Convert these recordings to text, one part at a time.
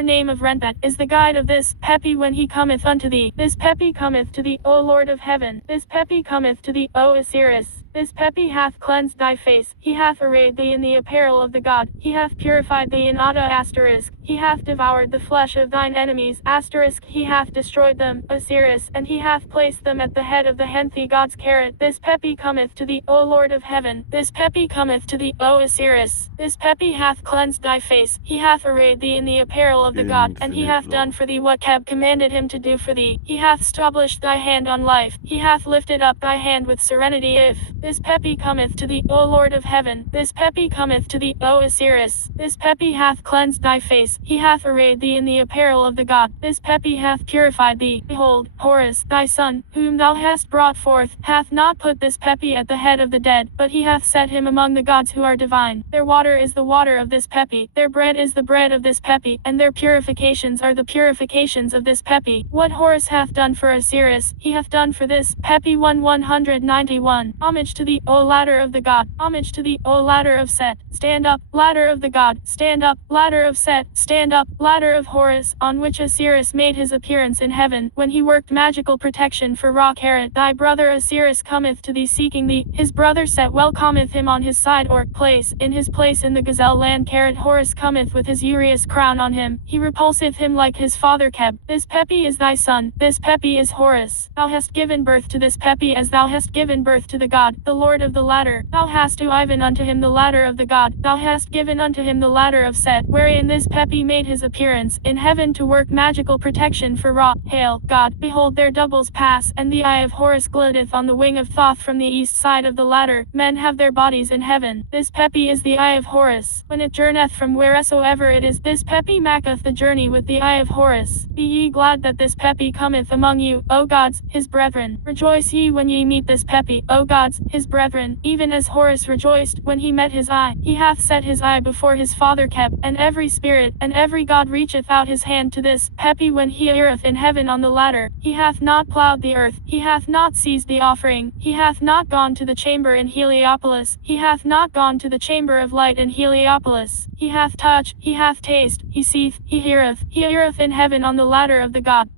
name of Renpet, is the guide of this Pepi when he cometh unto thee. This Pepi cometh to thee, O Lord of heaven. This Pepi cometh to thee, O Osiris. This Pepi hath cleansed thy face, he hath arrayed thee in the apparel of the god, he hath purified thee in Ada asterisk, he hath devoured the flesh of thine enemies asterisk, he hath destroyed them, Osiris, and he hath placed them at the head of the Henthi gods carat. This Pepi cometh to thee, O Lord of heaven. This Pepi cometh to thee, O Osiris. This Pepi hath cleansed thy face, he hath arrayed thee in the apparel of the god, and he hath done for thee what Keb commanded him to do for thee. He hath established thy hand on life, he hath lifted up thy hand with serenity. If this Pepi cometh to thee, O Lord of heaven. This Pepi cometh to thee, O Osiris. This Pepi hath cleansed thy face, he hath arrayed thee in the apparel of the god. This Pepi hath purified thee. Behold, Horus, thy son, whom thou hast brought forth, hath not put this Pepi at the head of the dead, but he hath set him among the gods who are divine. Their water is the water of this Pepi, their bread is the bread of this Pepi, and their purifications are the purifications of this Pepi. What Horus hath done for Osiris, he hath done for this Pepi. 191. Homage to thee, O ladder of the god. Homage to thee, O ladder of Set. Stand up, ladder of the god. Stand up, ladder of Set. Stand up, ladder of Horus, on which Osiris made his appearance in heaven, when he worked magical protection for Ra Carat. Thy brother Osiris cometh to thee seeking thee. His brother Set welcometh him on his side or place, in his place in the gazelle land. Carat. Horus cometh with his urious crown on him. He repulseth him like his father Keb. This Pepi is thy son. This Pepi is Horus. Thou hast given birth to this Pepi as thou hast given birth to the god, the Lord of the ladder. Thou hast given unto him the ladder of the god. Thou hast given unto him the ladder of Set, wherein this Pepi made his appearance in heaven to work magical protection for Ra. Hail, God. Behold, their doubles pass, and the eye of Horus glideth on the wing of Thoth from the east side of the ladder. Men have their bodies in heaven. This Pepi is the eye of Horus. When it journeth from wheresoever it is, this Pepi maketh the journey with the eye of Horus. Be ye glad that this Pepi cometh among you, O gods, his brethren. Rejoice ye when ye meet this Pepi, O gods, his brethren, even as Horus rejoiced when he met his eye. He hath set his eye before his father Keb, and every spirit, and every god reacheth out his hand to this Pepi when he heareth in heaven on the ladder. He hath not plowed the earth, he hath not seized the offering, he hath not gone to the chamber in Heliopolis, he hath not gone to the chamber of light in Heliopolis. He hath touched, he hath tasted, he seeth, he heareth in heaven on the ladder of the god.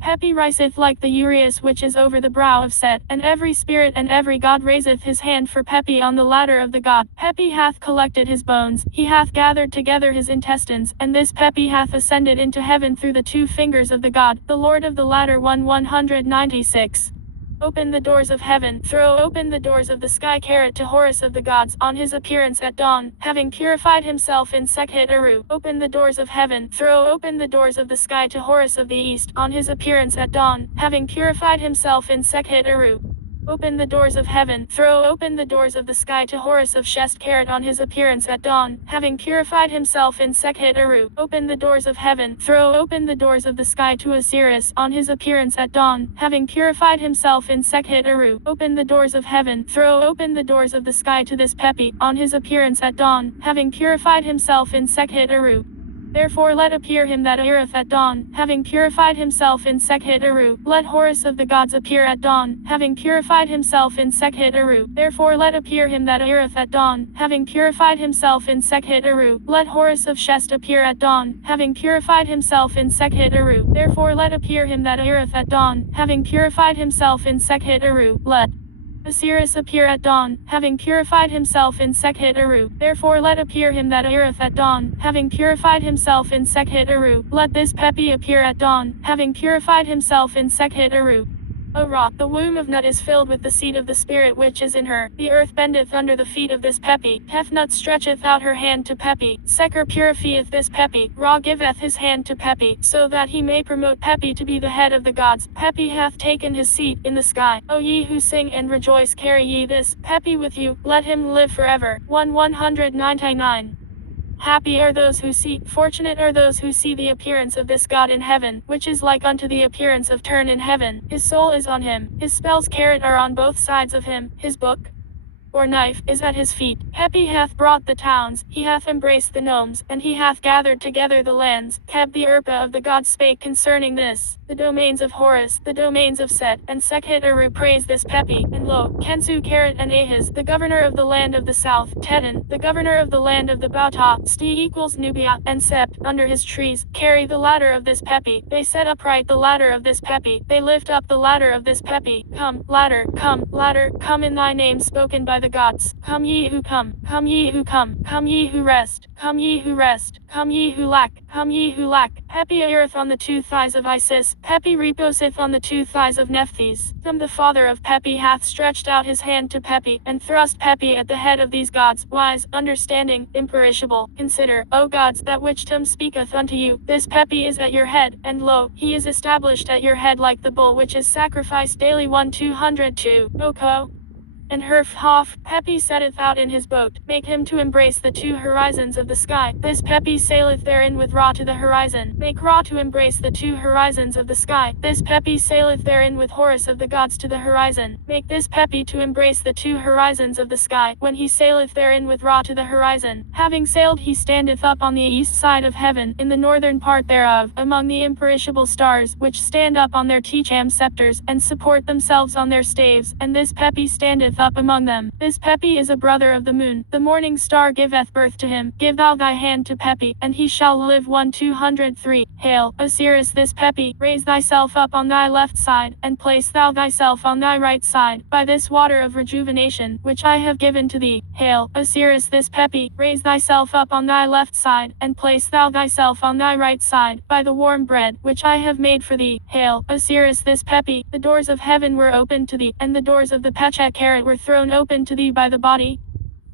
Pepi riseth like the urius which is over the brow of Set, and every spirit and every god raiseth his hand for Pepi on the ladder of the god. Pepi hath collected his bones, he hath gathered together his intestines, and this Pepi hath ascended into heaven through the two fingers of the god, the Lord of the ladder. 196. Open the doors of heaven, throw open the doors of the sky. Carat. To Horus of the gods, on his appearance at dawn, having purified himself in Sekhet Eru. Open the doors of heaven, throw open the doors of the sky. To Horus of the east, on his appearance at dawn, having purified himself in Sekhet Eru. Open the doors of heaven, throw open the doors of the sky. To Horus of Shest. Carat. On his appearance at dawn, having purified himself in Sekhet Eru. Open the doors of heaven, throw open the doors of the sky. To Osiris, on his appearance at dawn, having purified himself in Sekhet Eru. Open the doors of heaven, throw open the doors of the sky. To this Pepi, on his appearance at dawn, having purified himself in Sekhet Eru. Therefore let appear him that appeareth at dawn, having purified himself in Sekhet Eru. Let Horus of the gods appear at dawn, having purified himself in Sekhet Eru. Therefore let appear him that appeareth at dawn, having purified himself in Sekhet Eru. Let Horus of Shest appear at dawn, having purified himself in Sekhet Eru. Therefore let appear him that appeareth at dawn, having purified himself in Sekhet Eru. Let Osiris appear at dawn, having purified himself in Sekhet Eru. Therefore let appear him that appeareth at dawn, having purified himself in Sekhet Eru. Let this Pepi appear at dawn, having purified himself in Sekhet Eru. O Ra, the womb of Nut is filled with the seed of the spirit which is in her. The earth bendeth under the feet of this Pepi. Nut stretcheth out her hand to Pepi. Seker purifieth this Pepi. Ra giveth his hand to Pepi, so that he may promote Pepi to be the head of the gods. Pepi hath taken his seat in the sky. O ye who sing and rejoice, carry ye this Pepi with you, let him live forever. 199. Happy are those who see, fortunate are those who see the appearance of this God in heaven, which is like unto the appearance of Turn in heaven. His soul is on him, his spells Carat are on both sides of him, his book or knife, is at his feet. Pepi hath brought the towns, he hath embraced the gnomes, and he hath gathered together the lands. Keb the Urpa of the gods spake concerning this. The domains of Horus, the domains of Set, and Sekhet Eru praise this Pepi, and lo, Kensu Karat and Ahaz, the governor of the land of the south, Teton, the governor of the land of the Bauta, Sti equals Nubia, and Sep, under his trees, carry the ladder of this Pepi. They set upright the ladder of this Pepi, they lift up the ladder of this Pepi. Come, ladder, come in thy name spoken by the gods. Come ye who come, come ye who come ye who rest, come ye who rest, come ye who lack, come ye who lack. Pepi earth on the two thighs of Isis, Pepi reposeth on the two thighs of Nephthys. Thum the father of Pepi hath stretched out his hand to Pepi, and thrust Pepi at the head of these gods, wise, understanding, imperishable. Consider, O gods, that which Tum speaketh unto you. This Pepi is at your head, and lo, he is established at your head like the bull which is sacrificed daily. 1-202. Oko. And Herf Hof, Pepi setteth out in his boat, make him to embrace the two horizons of the sky. This Pepi saileth therein with Ra to the horizon, make Ra to embrace the two horizons of the sky. This Pepi saileth therein with Horus of the gods to the horizon, make this Pepi to embrace the two horizons of the sky. When he saileth therein with Ra to the horizon, having sailed he standeth up on the east side of heaven, in the northern part thereof, among the imperishable stars, which stand up on their Techam scepters, and support themselves on their staves, and this Pepi standeth up among them. This Pepi is a brother of the moon. The morning star giveth birth to him. Give thou thy hand to Pepi, and he shall live. 1-203. Hail, Osiris, this Pepi, raise thyself up on thy left side, and place thou thyself on thy right side, by this water of rejuvenation, which I have given to thee. Hail, Osiris, this Pepi, raise thyself up on thy left side, and place thou thyself on thy right side, by the warm bread, which I have made for thee. Hail, Osiris, this Pepi, the doors of heaven were opened to thee, and the doors of the Pechek Karat were thrown open to thee by the body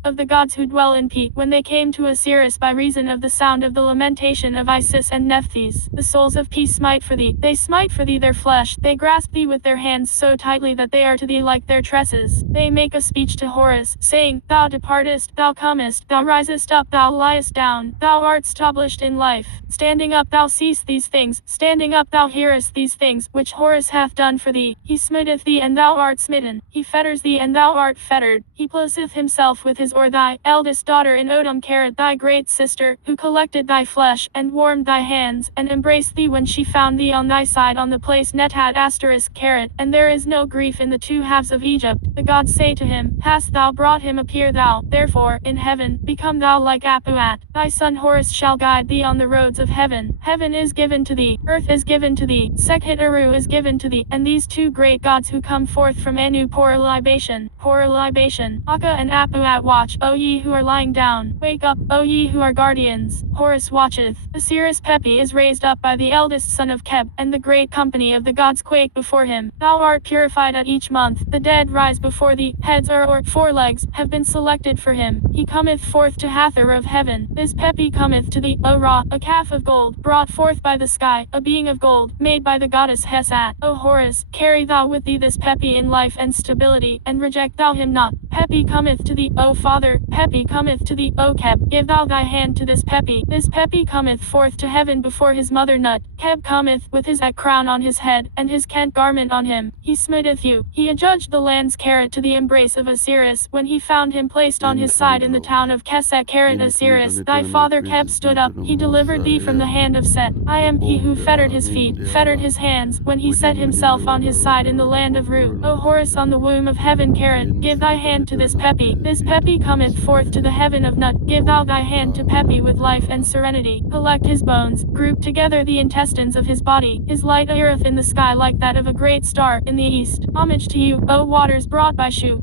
of the gods who dwell in Pe, when they came to Osiris by reason of the sound of the lamentation of Isis and Nephthys. The souls of Pe smite for thee, they smite for thee their flesh, they grasp thee with their hands so tightly that they are to thee like their tresses. They make a speech to Horus, saying, Thou departest, thou comest, thou risest up, thou liest down, thou art stablished in life. Standing up thou seest these things, standing up thou hearest these things, which Horus hath done for thee. He smiteth thee and thou art smitten, he fetters thee and thou art fettered. He placeth himself with his or thy eldest daughter in Odom Karat, thy great sister, who collected thy flesh, and warmed thy hands, and embraced thee when she found thee on thy side on the place Netat * Karat, and there is no grief in the two halves of Egypt. The gods say to him, Hast thou brought him? Appear thou, therefore, in heaven, become thou like Apuat. Thy son Horus shall guide thee on the roads of heaven. Heaven is given to thee, earth is given to thee, Sekhet Eru is given to thee, and these two great gods who come forth from Anu pour a libation, Akka and Apuat watch. O ye who are lying down, wake up, O ye who are guardians. Horus watcheth. Osiris Pepi is raised up by the eldest son of Keb, and the great company of the gods quake before him. Thou art purified at each month, the dead rise before thee, heads or forelegs have been selected for him. He cometh forth to Hathor of heaven. This Pepi cometh to thee, O Ra, a calf of gold, brought forth by the sky, a being of gold, made by the goddess Hesat. O Horus, carry thou with thee this Pepi in life and stability, and reject thou him not. Pepi cometh to thee, O Father, Pepi cometh to thee, O Keb, give thou thy hand to this Pepi. This Pepi cometh forth to heaven before his mother Nut. Keb cometh, with his crown on his head, and his Kent garment on him. He smiteth you. He adjudged the land's Karat to the embrace of Osiris, when he found him placed on his side in the town of Kesek Karat. Osiris, thy father Keb stood up, he delivered thee from the hand of Set. I am he who fettered his feet, fettered his hands, when he set himself on his side in the land of Ru. O Horus on the womb of heaven Karat, give thy hand to this Pepi. This Pepi cometh forth to the heaven of Nut. Give thou thy hand to Pepi with life and serenity. Collect his bones, group together the intestines of his body. His light appeareth in the sky like that of a great star in the east. Homage to you, O waters brought by Shu.